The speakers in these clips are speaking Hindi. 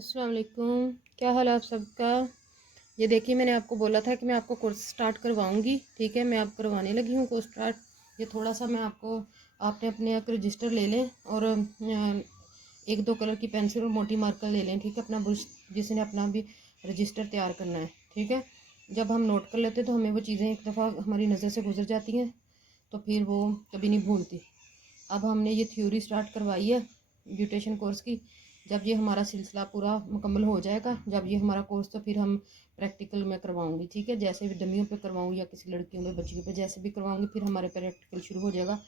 अस्सलाम वालेकुम। क्या हाल है आप सबका। ये देखिए, मैंने आपको बोला था कि मैं आपको कोर्स स्टार्ट करवाऊंगी। ठीक है, मैं आप करवाने लगी हूँ कोर्स स्टार्ट। ये थोड़ा सा मैं आपको, आपने अपने एक रजिस्टर ले लें और एक दो कलर की पेंसिल और मोटी मार्कर ले लें। ठीक है, अपना ब्रश जिसने अपना भी रजिस्टर तैयार करना है। ठीक है, जब हम नोट कर लेते हैं तो हमें वो चीज़ें एक दफ़ा हमारी नज़र से गुजर जाती हैं, तो फिर वो कभी नहीं भूलती। अब हमने ये थ्योरी स्टार्ट करवाई है ब्यूटेशन कोर्स की। जब ये हमारा सिलसिला पूरा मुकम्मल हो जाएगा, जब ये हमारा कोर्स, तो फिर हम प्रैक्टिकल में करवाऊंगी। ठीक है, जैसे भी डमियों पे करवाऊँ या किसी लड़कियों पे, बच्चियों पे, जैसे भी करवाऊंगी, फिर हमारे प्रैक्टिकल शुरू हो जाएगा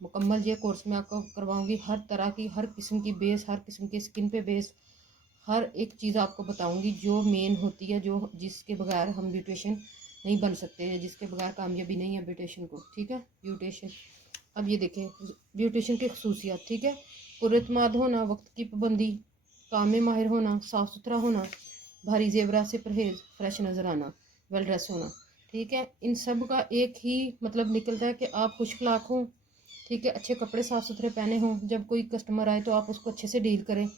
मुकम्मल। ये कोर्स मैं आपको करवाऊंगी हर तरह की, हर किस्म की बेस, हर किस्म की स्किन पे बेस, हर एक चीज़ आपको बताऊंगी जो मेन होती है, जो जिसके बगैर हम ब्यूटेशन नहीं बन सकते हैं, जिसके बगैर कामयाबी नहीं है ब्यूटेशन को। ठीक है, ब्यूटेशन। अब ये देखें ब्यूटिशियन की खसूसियात। ठीक है, पुरअतमाद होना, वक्त की पाबंदी, काम में माहिर होना, साफ़ सुथरा होना, भारी जेवरात से परहेज, फ्रेश नज़र आना, वेल ड्रेस होना। ठीक है, इन सब का एक ही मतलब निकलता है कि आप खुश अखलाक हों। ठीक है, अच्छे कपड़े साफ़ सुथरे पहने हों, जब कोई कस्टमर आए तो आप उसको अच्छे से डील करें,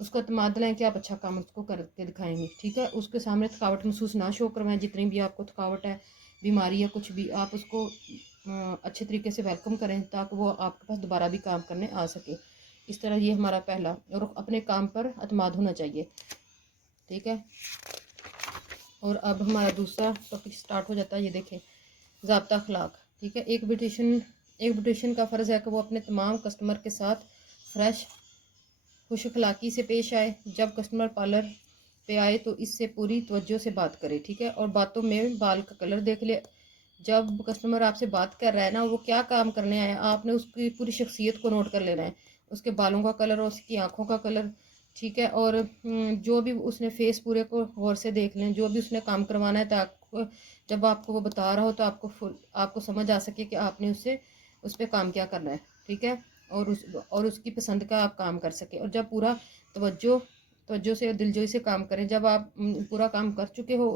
उसको अतमाद लें कि आप अच्छा काम उसको करके दिखाएंगे। ठीक है, उसके सामने थकावट महसूस ना शो करवाएं। जितनी भी आपको थकावट है, बीमारी है, कुछ भी, आप उसको अच्छे तरीके से वेलकम करें ताकि वो आपके पास दोबारा भी काम करने आ सके। इस तरह ये हमारा पहला, और अपने काम पर अतमाद होना चाहिए। ठीक है, और अब हमारा दूसरा टॉपिक स्टार्ट हो जाता है। ये देखें, ज़ाब्ता अखलाक। ठीक है, एक ब्यूटिशियन का फ़र्ज़ है कि वो अपने तमाम कस्टमर के साथ फ्रेश खुश अखलाकी से पेश आए। जब कस्टमर पार्लर पे आए तो इससे पूरी तवज्जो से बात करे। ठीक है, और बातों में बाल का कलर देख ले। जब कस्टमर आपसे बात कर रहा है ना, वो क्या काम करने आया, आपने उसकी पूरी शख्सियत को नोट कर लेना है, उसके बालों का कलर और उसकी आंखों का कलर। ठीक है, और जो भी उसने फेस पूरे को गौर से देख लें, जो भी उसने काम करवाना है, ताकि जब आपको वो बता रहा हो तो आपको समझ आ सके कि आपने उससे उस पर काम क्या करना है। ठीक है, और उसकी पसंद का आप काम कर सके। और जब पूरा तवज्जो तवज्जो से, दिलजोई से काम करें। जब आप पूरा काम कर चुके हो,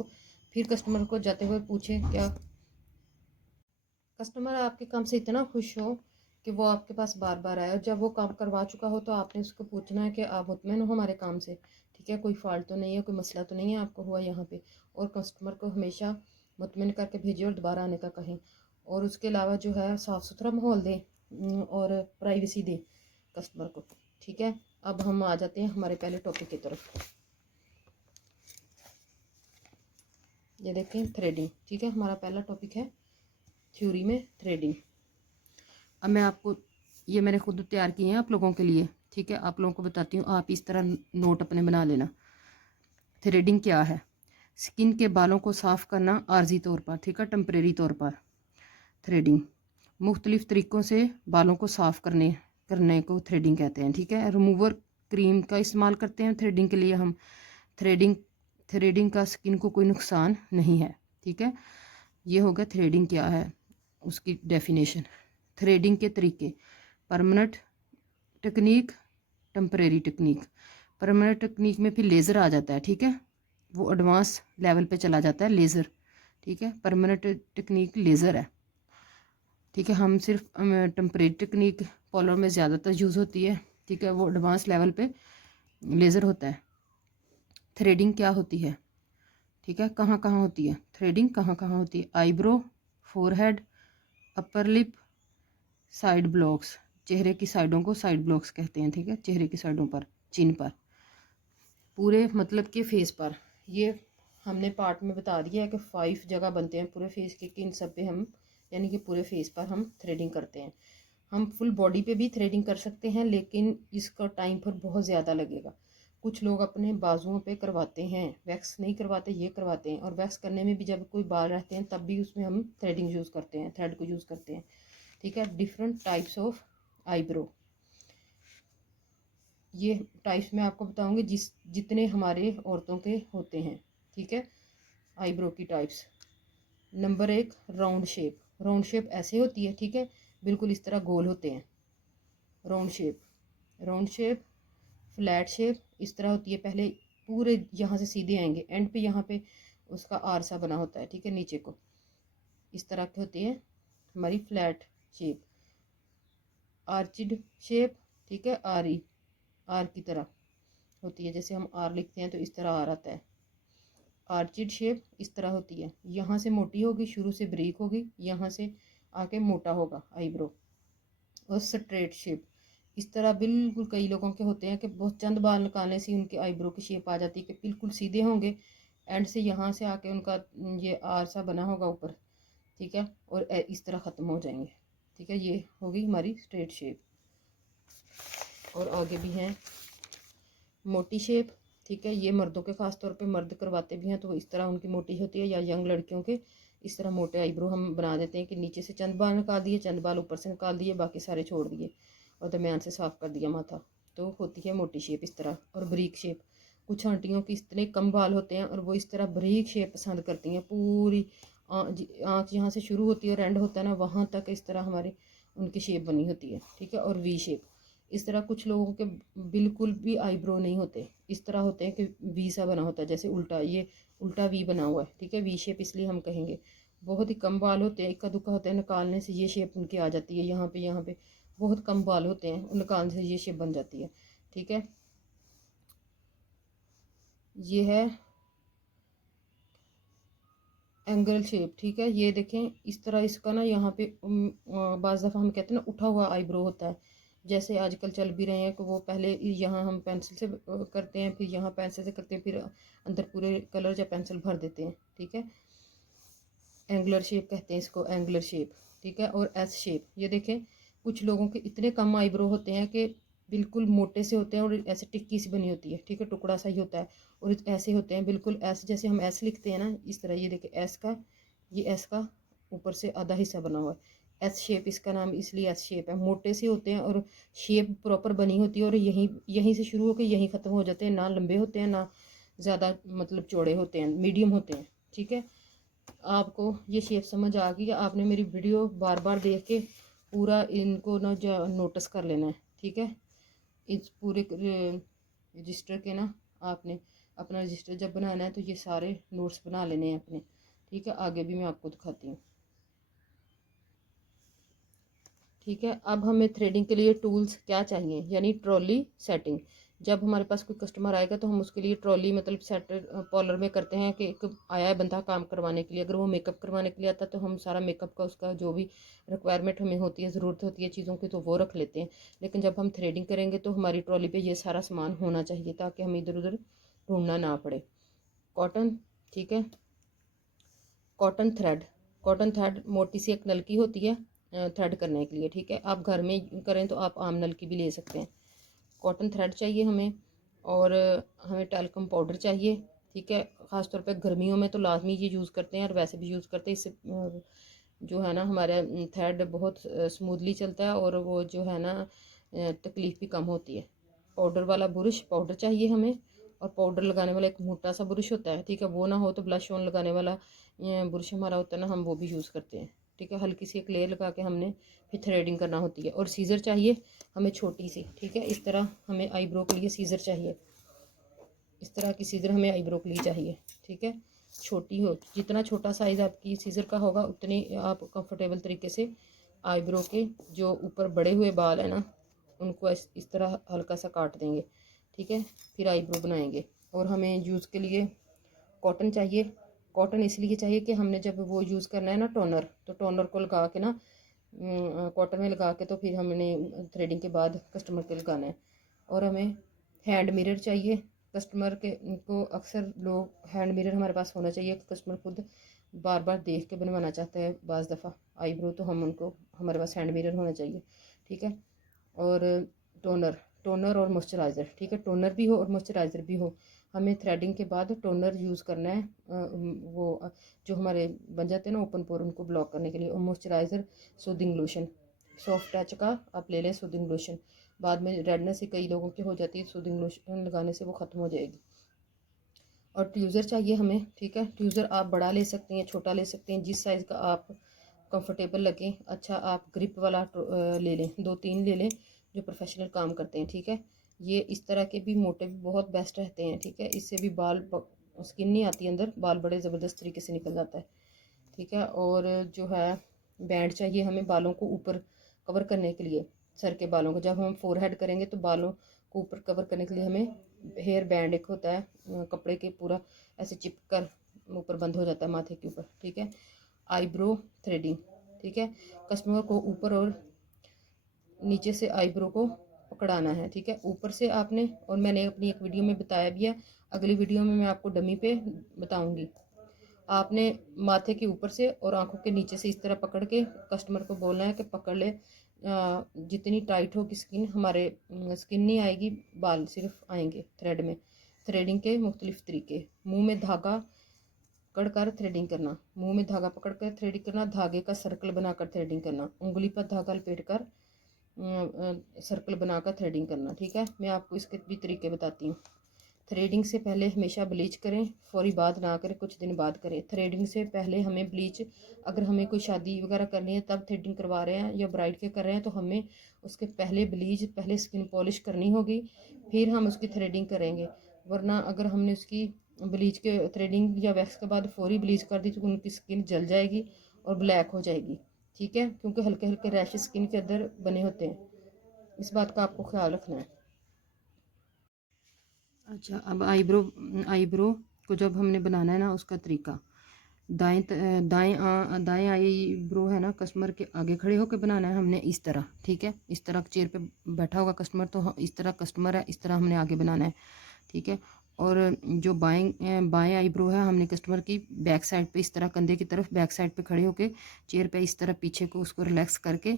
फिर कस्टमर को जाते हुए पूछें, क्या कस्टमर आपके काम से इतना खुश हो कि वो आपके पास बार बार आए। और जब वो काम करवा चुका हो तो आपने उसको पूछना है कि आप मुतमईन हो हमारे काम से। ठीक है, कोई फॉल्ट तो नहीं है, कोई मसला तो नहीं है आपको हुआ यहाँ पे। और कस्टमर को हमेशा मुतमईन करके भेजें और दोबारा आने का कहें। और उसके अलावा जो है, साफ़ सुथरा माहौल दें और प्राइवेसी दें कस्टमर को। ठीक है, अब हम आ जाते हैं हमारे पहले टॉपिक की तरफ। ये देखें, थ्रेडिंग। ठीक है, हमारा पहला टॉपिक है थ्योरी में थ्रेडिंग। अब मैं आपको, ये मैंने खुद तैयार किए हैं आप लोगों के लिए। ठीक है, आप लोगों को बताती हूँ, आप इस तरह नोट अपने बना लेना। थ्रेडिंग क्या है? स्किन के बालों को साफ़ करना आर्जी तौर पर। ठीक है, टेम्परेरी तौर पर। थ्रेडिंग मुख्तलिफ़ तरीक़ों से बालों को साफ़ करने को थ्रेडिंग कहते हैं। ठीक है, रिमूवर क्रीम का इस्तेमाल करते हैं थ्रेडिंग के लिए हम। थ्रेडिंग थ्रेडिंग का स्किन को कोई नुकसान नहीं है। ठीक है, ये हो गया थ्रेडिंग क्या है, उसकी डेफिनेशन। थ्रेडिंग के तरीके: permanent technique, temporary technique. Permanent technique में फिर लेज़र आ जाता है। ठीक है, वो एडवांस लेवल पे चला जाता है लेज़र। ठीक है, परमानेंट टेक्निक लेज़र है। ठीक है, हम सिर्फ टेम्परेरी टेक्निक पॉलर में ज़्यादातर यूज़ होती है। ठीक है, वो एडवांस लेवल पे लेज़र होता है। थ्रेडिंग क्या होती है? ठीक है, कहाँ कहाँ होती है थ्रेडिंग, कहाँ कहाँ होती है? Eyebrow, forehead, upper lip, side blocks. चेहरे की साइडों को साइड ब्लॉक्स कहते हैं। ठीक है, चेहरे की साइडों पर, चिन पर, पूरे मतलब कि फेस पर। ये हमने पार्ट में बता दिया है कि 5 जगह बनते हैं पूरे फेस के, कि इन सब पे हम, यानी कि पूरे फेस पर हम थ्रेडिंग करते हैं। हम फुल बॉडी पे भी थ्रेडिंग कर सकते हैं, लेकिन इसका टाइम पर बहुत ज़्यादा लगेगा। कुछ लोग अपने बाजुओं पे करवाते हैं, वैक्स नहीं करवाते, ये करवाते हैं। और वैक्स करने में भी जब कोई बाल रहते हैं तब भी उसमें हम थ्रेडिंग यूज़ करते हैं, थ्रेड को यूज़ करते हैं। ठीक है, डिफरेंट टाइप्स ऑफ आईब्रो। ये टाइप्स मैं आपको बताऊंगी जितने हमारे औरतों के होते हैं। ठीक है, आईब्रो की types. Number 1, round shape. Round shape ऐसे होती है। ठीक है, बिल्कुल इस तरह गोल होते हैं। Round shape, round shape, flat shape इस तरह होती है। पहले पूरे यहाँ से सीधे आएंगे, एंड पे यहाँ पे उसका आर सा बना होता है। ठीक है, नीचे को इस तरह की होती है हमारी फ्लैट शेप। आर्चिड शेप, ठीक है, आर की तरह होती है, जैसे हम आर लिखते हैं तो इस तरह आर आता है। आर्चिड शेप इस तरह होती है, यहाँ से मोटी होगी, शुरू से ब्रीक होगी, यहाँ से आके मोटा होगा आईब्रो। और स्ट्रेट शेप इस तरह बिल्कुल, कई लोगों के होते हैं कि बहुत चंद बाल निकालने से उनके आईब्रो की शेप आ जाती है कि बिल्कुल सीधे होंगे, एंड से यहाँ से आके उनका ये आर सा बना होगा ऊपर, ठीक है, और इस तरह ख़त्म हो जाएंगे, ठीक है। ये होगी हमारी स्ट्रेट शेप। और आगे भी हैं मोटी शेप, ठीक है। ये मर्दों के ख़ास तौर पे मर्द करवाते भी हैं तो इस तरह उनकी मोटी होती है, या यंग लड़कियों के इस तरह मोटे आईब्रो हम बना देते हैं कि नीचे से चंद बाल निकाल दिए, चंद बाल ऊपर से निकाल दिए, बाकी सारे छोड़ दिए और दरमियान से साफ़ कर दिया माथा, तो होती है मोटी शेप इस तरह। और ब्रीक शेप, कुछ आंटियों की इतने कम बाल होते हैं और वो इस तरह ब्रीक शेप पसंद करती हैं, पूरी आँख जहाँ से शुरू होती है और एंड होता है ना, वहाँ तक इस तरह हमारी उनकी शेप बनी होती है, ठीक है। और वी शेप इस तरह, कुछ लोगों के बिल्कुल भी आईब्रो नहीं होते, इस तरह होते हैं कि वी सा बना होता है, जैसे उल्टा, ये उल्टा वी बना हुआ है, ठीक है। वी शेप इसलिए हम कहेंगे। बहुत ही कम बाल होते हैं, इक्का दुक्का होते हैं, निकालने से ये शेप उनकी आ जाती है, यहाँ पे बहुत कम बाल होते हैं, निकालने से ये शेप बन जाती है, ठीक है। ये है एंगल शेप, ठीक है। ये देखें इस तरह, इसका ना यहाँ पे बाज़ दफ़ा हम कहते हैं ना उठा हुआ आईब्रो होता है, जैसे आजकल चल भी रहे हैं कि वो पहले यहाँ हम पेंसिल से करते हैं, फिर यहाँ पेंसिल से करते हैं, फिर अंदर पूरे कलर या पेंसिल भर देते हैं, ठीक है। एंगुलर शेप कहते हैं इसको, एंगुलर शेप, ठीक है। और एस शेप, ये देखें कुछ लोगों के इतने कम आईब्रो होते हैं कि बिल्कुल मोटे से होते हैं और ऐसे टिक्की सी बनी होती है, ठीक है, टुकड़ा सा ही होता है, और ऐसे होते हैं बिल्कुल एस, जैसे हम एस लिखते हैं ना इस तरह। ये देखें एस का, ये एस का ऊपर से आधा हिस्सा बना हुआ है, एस शेप इसका नाम इसलिए एस शेप है। मोटे से होते हैं और शेप प्रॉपर बनी होती है, और यहीं यहीं से शुरू होकर यहीं ख़त्म हो जाते हैं, ना लंबे होते हैं ना ज़्यादा मतलब चौड़े होते हैं, मीडियम होते हैं, ठीक है। आपको ये शेप समझ आ गई, आपने मेरी वीडियो बार बार देख के पूरा इनको ना जो नोटिस कर लेना है, ठीक है। इस पूरे रजिस्टर के ना आपने अपना रजिस्टर जब बनाना है तो ये सारे नोट्स बना लेने हैं अपने, ठीक है। आगे भी मैं आपको दिखाती हूँ, ठीक है। अब हमें थ्रेडिंग के लिए टूल्स क्या चाहिए, यानी ट्रॉली सेटिंग। जब हमारे पास कोई कस्टमर आएगा तो हम उसके लिए ट्रॉली मतलब सेट पॉलर में करते हैं कि एक आया है बंदा काम करवाने के लिए, अगर वो मेकअप करवाने के लिए आता है तो हम सारा मेकअप का उसका जो भी रिक्वायरमेंट हमें होती है, ज़रूरत होती है चीज़ों की, तो वो रख लेते हैं। लेकिन जब हम थ्रेडिंग करेंगे तो हमारी ट्रॉली पर ये सारा सामान होना चाहिए ताकि हमें इधर उधर ढूंढना ना पड़े। कॉटन, ठीक है, कॉटन थ्रेड, कॉटन थ्रेड मोटी सी एक नलकी होती है थ्रेड करने के लिए, ठीक है। आप घर में करें तो आप आम नलकी भी ले सकते हैं। कॉटन थ्रेड चाहिए हमें, और हमें टैल्कम पाउडर चाहिए, ठीक है। ख़ासतौर पे गर्मियों में तो लाजमी ये यूज़ करते हैं और वैसे भी यूज़ करते हैं, इससे जो है ना हमारा थ्रेड बहुत स्मूथली चलता है और वो जो है ना तकलीफ़ भी कम होती है। पाउडर वाला बुरश पाउडर चाहिए हमें, और पाउडर लगाने वाला एक मोटा सा ब्रश होता है, ठीक है, वो ना हो तो ब्लश ऑन लगाने वाला ब्रश हमारा होता है ना, हम वो भी यूज़ करते हैं, ठीक है। हल्की सी एक लेयर लगा के हमने फिर थ्रेडिंग करना होती है। और सीज़र चाहिए हमें छोटी सी, ठीक है। इस तरह हमें आईब्रो के लिए सीज़र चाहिए, इस तरह की सीज़र हमें आईब्रो के लिए चाहिए, ठीक है। छोटी हो, जितना छोटा साइज़ आपकी सीज़र का होगा उतनी आप कंफर्टेबल तरीके से आईब्रो के जो ऊपर बड़े हुए बाल है ना उनको इस तरह हल्का सा काट देंगे, ठीक है। फिर आईब्रो बनाएंगे। और हमें यूज़ के लिए कॉटन चाहिए। कॉटन इसलिए चाहिए कि हमने जब वो यूज़ करना है ना टोनर, तो टोनर को लगा के ना कॉटन में लगा के तो फिर हमने थ्रेडिंग के बाद कस्टमर के लगाना है। और हमें हैंड मिरर चाहिए कस्टमर के को, अक्सर लोग हैंड मिरर हमारे पास होना चाहिए, कस्टमर खुद बार बार देख के बनवाना चाहता है बाज़ दफ़ा आईब्रो, तो हम उनको हमारे पास हैंड मिरर होना चाहिए, ठीक है। और टोनर, टोनर और मॉइस्चराइज़र, ठीक है, टोनर भी हो और मॉइस्चराइज़र भी हो। हमें थ्रेडिंग के बाद टोनर यूज़ करना है, वो जो हमारे बन जाते हैं ना ओपन पोर, उनको ब्लॉक करने के लिए। और moisturiser soothing lotion, soft touch का आप ले लें सूदिंग लोशन, बाद में रेडनेस ही कई लोगों की हो जाती है, सूदिंग लोशन लगाने से वो ख़त्म हो जाएगी। और ट्यूज़र चाहिए हमें, ठीक है। ट्यूज़र आप बड़ा ले सकते हैं, छोटा ले सकते हैं, जिस साइज़ का आप कंफर्टेबल लगे। अच्छा आप ग्रिप वाला ले लें, 2-3 ले लें जो प्रोफेशनल काम करते हैं, ठीक है। ये इस तरह के भी मोटे भी बहुत बेस्ट रहते हैं, ठीक है। इससे भी बाल स्किन नहीं आती अंदर, बाल बड़े ज़बरदस्त तरीके से निकल जाता है, ठीक है। और जो है बैंड चाहिए हमें बालों को ऊपर कवर करने के लिए, सर के बालों को जब हम फोरहेड करेंगे तो बालों को ऊपर कवर करने के लिए हमें हेयर बैंड एक होता है कपड़े के, पूरा ऐसे चिपक कर ऊपर बंद हो जाता है माथे के ऊपर, ठीक है। आईब्रो थ्रेडिंग, ठीक है। कस्टमर को ऊपर और नीचे से आईब्रो को पकड़ाना है, ठीक है, ऊपर से आपने, और मैंने अपनी एक वीडियो में बताया भी है, अगली वीडियो में मैं आपको डमी पे बताऊंगी। आपने माथे के ऊपर से और आंखों के नीचे से इस तरह पकड़ के कस्टमर को बोलना है कि पकड़ ले। जितनी टाइट होगी स्किन, हमारे स्किन नहीं आएगी, बाल सिर्फ आएंगे थ्रेड में। थ्रेडिंग के मुख्तलिफ तरीके, मुंह में धागा पकड़ कर थ्रेडिंग करना, मुंह में धागा पकड़ कर थ्रेडिंग करना, धागे का सर्कल बनाकर थ्रेडिंग करना, उंगली पर धागा लपेट कर सर्कल बनाकर थ्रेडिंग करना, ठीक है। मैं आपको इसके भी तरीके बताती हूँ। थ्रेडिंग से पहले हमेशा ब्लीच करें, फौरी बाद ना करें, कुछ दिन बाद करें। थ्रेडिंग से पहले हमें ब्लीच, अगर हमें कोई शादी वगैरह करनी है तब थ्रेडिंग करवा रहे हैं या ब्राइड के कर रहे हैं तो हमें उसके पहले ब्लीच, पहले स्किन पॉलिश करनी होगी, फिर हम उसकी थ्रेडिंग करेंगे। वरना अगर हमने उसकी ब्लीच के थ्रेडिंग या वैक्स के बाद फौरी ब्लीच कर दी तो उनकी स्किन जल जाएगी और ब्लैक हो जाएगी, ठीक है, क्योंकि हल्के हल्के रैश स्किन के अंदर बने होते हैं। इस बात का आपको ख्याल रखना है। अच्छा, अब आईब्रो, आईब्रो को जब हमने बनाना है ना, उसका तरीका, दाएं आईब्रो है ना, कस्टमर के आगे खड़े होकर बनाना है हमने इस तरह, ठीक है। इस तरह चेयर पे बैठा होगा कस्टमर, तो इस तरह कस्टमर है, इस तरह हमने आगे बनाना है, ठीक है। और जो बाएं आईब्रो है, हमने कस्टमर की बैक साइड पे इस तरह कंधे की तरफ बैक साइड पे खड़े होके चेयर पे इस तरह पीछे को उसको रिलैक्स करके,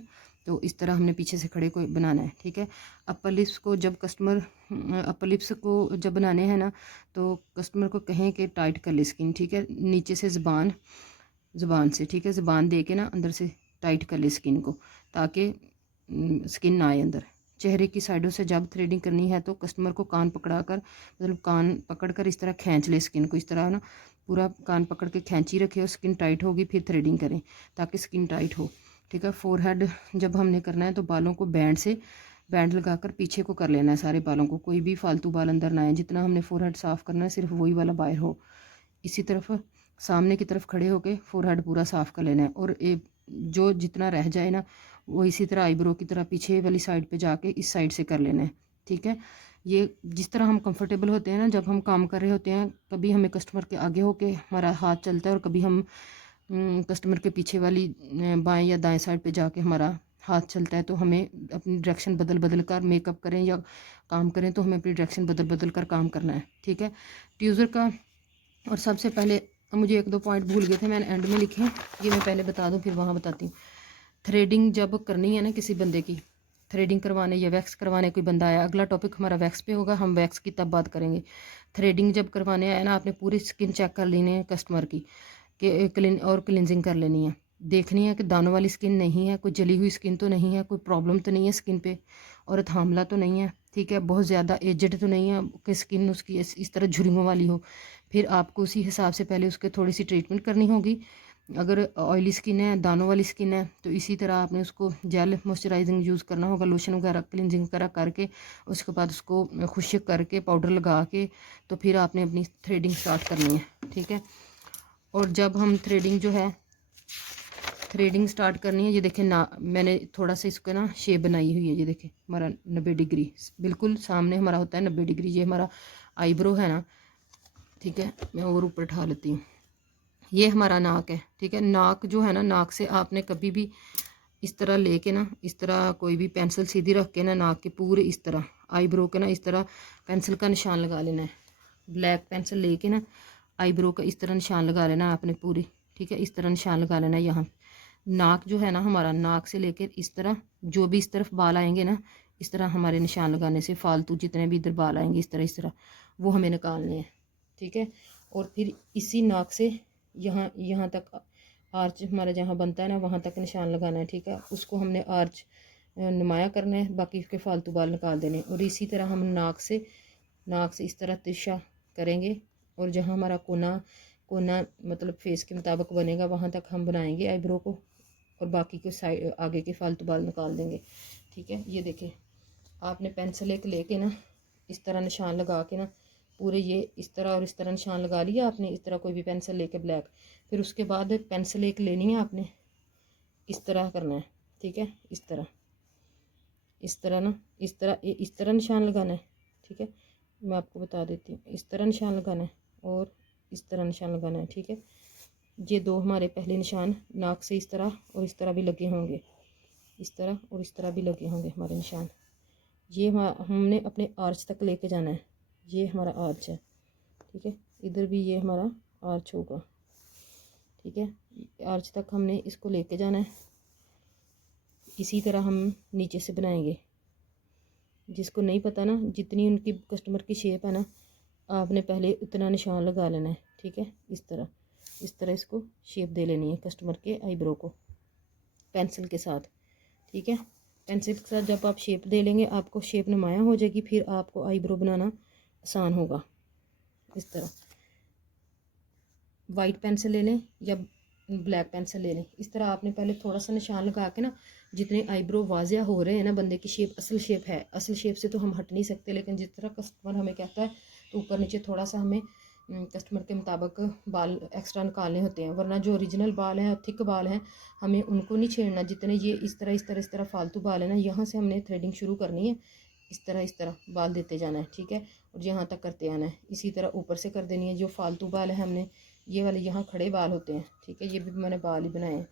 तो इस तरह हमने पीछे से खड़े को बनाना है, ठीक है। अपर लिप्स को जब कस्टमर, अपर लिप्स को जब बनाने हैं ना, तो कस्टमर को कहें कि टाइट कर ले स्किन, ठीक है, नीचे से ज़ुबान से, ठीक है, ज़ुबान दे के ना अंदर से टाइट कर ले स्किन को, ताकि स्किन ना आए अंदर। चेहरे की साइडों से जब थ्रेडिंग करनी है तो कस्टमर को कान पकड़ा कर, मतलब कान पकड़ कर इस तरह खींच ले स्किन को, इस तरह ना पूरा कान पकड़ के खींची रखे और स्किन टाइट होगी, फिर थ्रेडिंग करें ताकि स्किन टाइट हो, ठीक है। फोरहेड जब हमने करना है तो बालों को बैंड लगाकर पीछे को कर लेना है, सारे बालों को, कोई भी फालतू बाल अंदर ना आए, जितना हमने फोरहेड साफ़ करना है सिर्फ वही वाला बाहर हो। इसी तरफ सामने की तरफ खड़े होके फोरहेड पूरा साफ़ कर लेना है, और जो जितना रह जाए ना वो इसी तरह आईब्रो की तरह पीछे वाली साइड पे जाके इस साइड से कर लेना है, ठीक है। ये जिस तरह हम कंफर्टेबल होते हैं ना जब हम काम कर रहे होते हैं, कभी हमें कस्टमर के आगे होके हमारा हाथ चलता है और कभी हम कस्टमर के पीछे वाली बाएं या दाएं साइड पे जाके हमारा हाथ चलता है, तो हमें अपनी डायरेक्शन बदल बदल कर मेकअप करें या काम करें तो हमें अपनी डायरेक्शन बदल बदल कर काम करना है, ठीक है। ट्यूज़र का, और सबसे पहले मुझे एक दो पॉइंट भूल गए थे, मैंने एंड में लिखे हैं, ये मैं पहले बता दूं फिर वहाँ बताती हूँ। थ्रेडिंग जब करनी है ना किसी बंदे की, थ्रेडिंग करवाने या वैक्स करवाने कोई बंदा आया, अगला टॉपिक हमारा वैक्स पे होगा, हम वैक्स की तब बात करेंगे। थ्रेडिंग जब करवाने आया ना, आपने पूरी स्किन चेक कर लेनी है कस्टमर की, और क्लिनजिंग कर लेनी है, देखनी है कि दानों वाली स्किन नहीं है, कोई जली हुई स्किन तो नहीं है, कोई प्रॉब्लम तो नहीं है स्किन पे, औरत हामला तो नहीं है, ठीक है, बहुत ज़्यादा एजड तो नहीं है कि स्किन उसकी इस तरह झुर्रियों वाली हो। फिर आपको उसी हिसाब से पहले उसके थोड़ी सी ट्रीटमेंट करनी होगी। अगर ऑयली स्किन है, दानों वाली स्किन है, तो इसी तरह आपने उसको जेल मॉइस्चराइजिंग यूज़ करना होगा, लोशन वगैरह क्लिनजिंग वगैरह करके, उसके बाद उसको खुश्क करके पाउडर लगा के, तो फिर आपने अपनी थ्रेडिंग स्टार्ट करनी है, ठीक है। और जब हम थ्रेडिंग स्टार्ट करनी है, ये देखें ना, मैंने थोड़ा सा इसको ना शेप बनाई हुई है, ये देखें हमारा 90 डिग्री बिल्कुल सामने हमारा होता है 90 डिग्री, ये हमारा आईब्रो है ना, ठीक है। मैं और ऊपर उठा लेती हूँ, ये हमारा नाक है, ठीक है। नाक जो है ना, नाक से आपने कभी भी इस तरह लेके ना, इस तरह कोई भी पेंसिल सीधी रख के ना, नाक के पूरे इस तरह आईब्रो के ना इस तरह पेंसिल का निशान लगा लेना है, ब्लैक पेंसिल लेके ना आईब्रो का इस तरह निशान लगा लेना है आपने पूरी, ठीक है, इस तरह निशान लगा लेना है। यहाँ नाक जो है ना हमारा, नाक से लेकर इस तरह जो भी इस तरफ बाल आएंगे ना, इस तरह हमारे निशान लगाने से फालतू जितने भी इधर बाल आएंगे इस तरह वो हमें निकालने हैं, ठीक है। और फिर इसी नाक से यहाँ यहाँ तक आर्च हमारा जहाँ बनता है ना, वहाँ तक निशान लगाना है, ठीक है। उसको हमने आर्च नुमाया करना है, बाकी के फालतू बाल निकाल देने। और इसी तरह हम नाक से इस तरह तिरछा करेंगे, और जहाँ हमारा कोना कोना मतलब फेस के मुताबिक बनेगा वहाँ तक हम बनाएंगे आईब्रो को, और बाकी के साइड आगे के फालतू बाल निकाल देंगे, ठीक है। ये देखें, आपने पेंसिल एक लेके ना इस तरह निशान लगा के ना पूरे ये इस तरह और इस तरह निशान लगा लिया आपने, इस तरह कोई भी पेंसिल लेके ब्लैक, फिर उसके बाद पेंसिल एक लेनी है आपने, इस तरह करना है, ठीक है, इस तरह ना इस तरह निशान लगाना है, ठीक है। मैं आपको बता देती हूँ। इस तरह निशान लगाना है और इस तरह निशान लगाना है, ठीक है। ये दो हमारे पहले निशान नाक से इस तरह और इस तरह भी लगे होंगे, इस तरह और इस तरह भी लगे होंगे हमारे निशान। ये हमने अपने आर्च तक लेके जाना है। ये हमारा आर्च है, ठीक है। इधर भी ये हमारा आर्च होगा, ठीक है। आर्च तक हमने इसको लेके जाना है। इसी तरह हम नीचे से बनाएंगे। जिसको नहीं पता ना, जितनी उनकी कस्टमर की शेप है ना, आपने पहले उतना निशान लगा लेना है, ठीक है। इस तरह इसको शेप दे लेनी है कस्टमर के आईब्रो को पेंसिल के साथ, ठीक है। पेंसिल के साथ जब आप शेप दे लेंगे आपको शेप नुमाया हो जाएगी, फिर आपको आईब्रो बनाना आसान होगा। इस तरह वाइट पेंसिल ले लें या ब्लैक पेंसिल ले लें। इस तरह आपने पहले थोड़ा सा निशान लगा के ना, जितने आईब्रो वाजिया हो रहे हैं ना, बंदे की शेप असल शेप है, असल शेप से तो हम हट नहीं सकते, लेकिन जिस तरह कस्टमर हमें कहता है तो ऊपर नीचे थोड़ा सा हमें कस्टमर के मुताबिक बाल एक्स्ट्रा निकालने होते हैं, वरना जो ओरिजिनल बाल हैं और थिक बाल हैं हमें उनको नहीं छेड़ना। जितने ये इस तरह फालतू बाल है ना, यहाँ से हमने थ्रेडिंग शुरू करनी है। इस तरह बाल देते जाना है, ठीक है। और यहाँ तक करते आना है। इसी तरह ऊपर से कर देनी है। जो फालतू बाल है हमने ये वाले यहाँ खड़े बाल होते हैं, ठीक है, ये भी मैंने बाल ही बनाए हैं।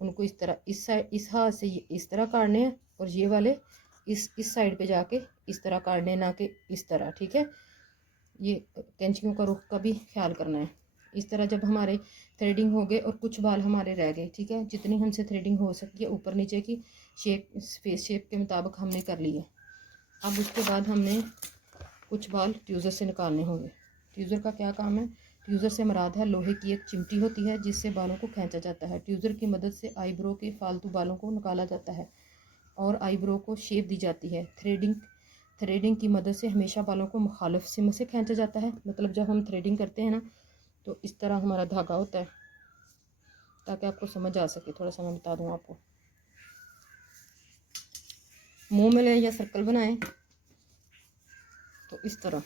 उनको इस तरह इस साइड इस हाथ से इस तरह काटने हैं और ये वाले इस साइड पे जाके इस तरह काटने, ना कि इस तरह, ठीक है। ये कैंचियों का रुख का भी ख्याल करना है। इस तरह जब हमारे थ्रेडिंग हो गए और कुछ बाल हमारे रह गए, ठीक है, जितनी हमसे थ्रेडिंग हो सकती है ऊपर नीचे की शेप फेस शेप के मुताबिक हमने कर ली है। अब उसके बाद हमने कुछ बाल ट्यूज़र से निकालने होंगे। ट्यूज़र का क्या काम है? ट्यूज़र से मुराद है लोहे की एक चिमटी होती है जिससे बालों को खींचा जाता है। ट्यूज़र की मदद से आईब्रो के फालतू बालों को निकाला जाता है और आईब्रो को शेप दी जाती है। थ्रेडिंग की मदद से हमेशा बालों को मुखालिफ सिम से खींचा जाता है। मतलब जब हम थ्रेडिंग करते हैं ना, तो इस तरह हमारा धागा होता है, ताकि आपको समझ आ सके। थोड़ा सा मैं बता दूँ आपको। मुँह में लें या सर्कल बनाएं, तो इस तरह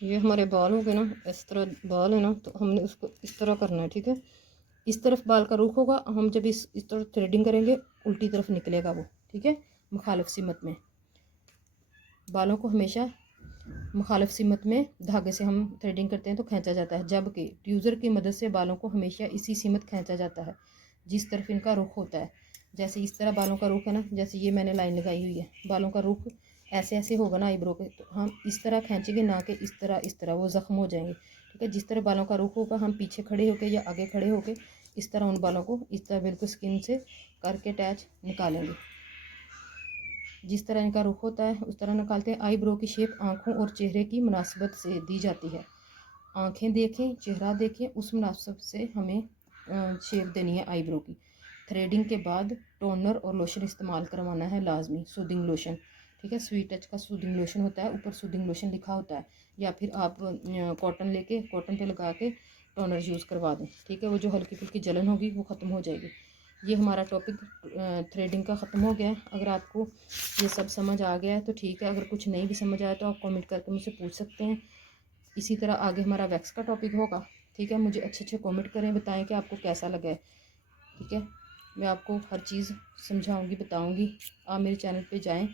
ये हमारे बाल हो गए ना, इस तरह बाल है ना, तो हमने उसको इस तरह करना है, ठीक है। इस तरफ बाल का रुख होगा, हम जब इस तरफ थ्रेडिंग करेंगे उल्टी तरफ निकलेगा वो, ठीक है, मुखालिफ सिमत में। बालों को हमेशा मुखालिफ सिमत में धागे से हम थ्रेडिंग करते हैं तो खींचा जाता है, जबकि ट्यूज़र की मदद से बालों को हमेशा इसी सिमत खींचा जाता है जिस तरफ इनका रुख होता है। जैसे इस तरह बालों का रुख है ना, जैसे ये मैंने लाइन लगाई हुई है, बालों का रुख ऐसे ऐसे होगा ना आईब्रो पे, तो हम इस तरह खींचेंगे, ना कि इस तरह वो ज़ख्म हो जाएंगे, ठीक है। जिस तरह बालों का रुख होगा हम पीछे खड़े होके या आगे खड़े होके इस तरह उन बालों को इस तरह बिल्कुल स्किन से करके अटैच निकालेंगे। जिस तरह इनका रुख होता है उस तरह निकालते हैं। आईब्रो की शेप आँखों और चेहरे की मुनासिबत से दी जाती है। आँखें देखें, चेहरा देखें, उस मुनासिबत से हमें शेप देनी है आईब्रो की। थ्रेडिंग के बाद टोनर और लोशन इस्तेमाल करवाना है लाजमी, सूदिंग लोशन, ठीक है। स्वीट टच का सूदिंग लोशन होता है, ऊपर सूदिंग लोशन लिखा होता है, या फिर आप कॉटन लेके कॉटन पे लगा के टोनर यूज़ करवा दें, ठीक है। वो जो हल्की फुल्की जलन होगी वो ख़त्म हो जाएगी। ये हमारा टॉपिक थ्रेडिंग का ख़त्म हो गया है। अगर आपको ये सब समझ आ गया है तो ठीक है, अगर कुछ नहीं भी समझ आया तो आप कमेंट करके मुझसे पूछ सकते हैं। इसी तरह आगे हमारा वैक्स का टॉपिक होगा, ठीक है। मुझे अच्छे अच्छे कमेंट करें, बताएं कि आपको कैसा लगा है, ठीक है। मैं आपको हर चीज़ समझाऊंगी, बताऊंगी। आप मेरे चैनल पे जाएं,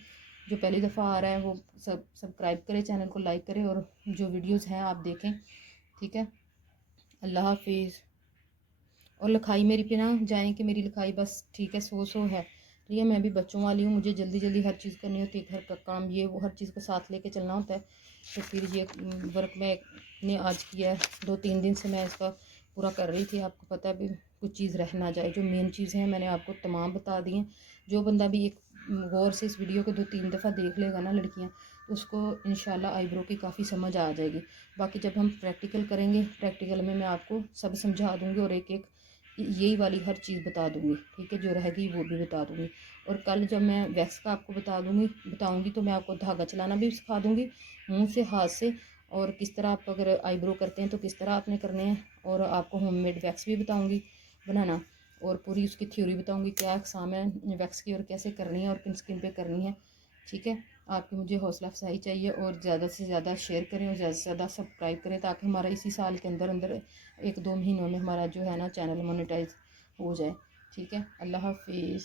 जो पहली दफ़ा आ रहा है वो सब्सक्राइब करें, चैनल को लाइक करें और जो वीडियोज़ हैं आप देखें, ठीक है। अल्लाह हाफिज़। और लिखाई मेरी पे ना जाएँ कि मेरी लिखाई बस ठीक है, सो है, ठीक है। मैं भी बच्चों वाली हूँ, मुझे जल्दी जल्दी हर चीज़ करनी होती है, घर का काम ये वो हर चीज़ को साथ लेके चलना होता है। तो फिर ये वर्क मैंने आज किया है, 2-3 दिन से मैं इसका पूरा कर रही थी। आपको पता है भी कुछ चीज़ रह ना जाए, जो मेन चीज़ें हैं मैंने आपको तमाम बता दी हैं। जो बंदा भी एक गौर से इस वीडियो को 2-3 दफ़ा देख लेगा ना लड़कियाँ, तो उसको इंशाल्लाह आईब्रो की काफ़ी समझ आ जाएगी। बाकी जब हम प्रैक्टिकल करेंगे, प्रैक्टिकल में मैं आपको सब समझा दूँगी और एक एक यही वाली हर चीज़ बता दूँगी, ठीक है। जो रहेगी वो भी बता दूँगी। और कल जब मैं वैक्स का आपको बताऊँगी तो मैं आपको धागा चलाना भी सिखा दूँगी, मुँह से, हाथ से, और किस तरह आप अगर आईब्रो करते हैं तो किस तरह आपने करने हैं। और आपको होममेड वैक्स भी बताऊँगी बनाना, और पूरी उसकी थ्योरी बताऊँगी, क्या अक़साम है वैक्स की और कैसे करनी है और किन स्किन पे करनी है, ठीक है। आपकी मुझे हौसला अफजाई चाहिए और ज़्यादा से ज़्यादा शेयर करें और ज़्यादा से ज़्यादा सब्सक्राइब करें, ताकि हमारा इसी साल के अंदर अंदर 1-2 महीनों में हमारा जो है ना चैनल मोनेटाइज हो जाए, ठीक है। अल्लाह हाफिज़।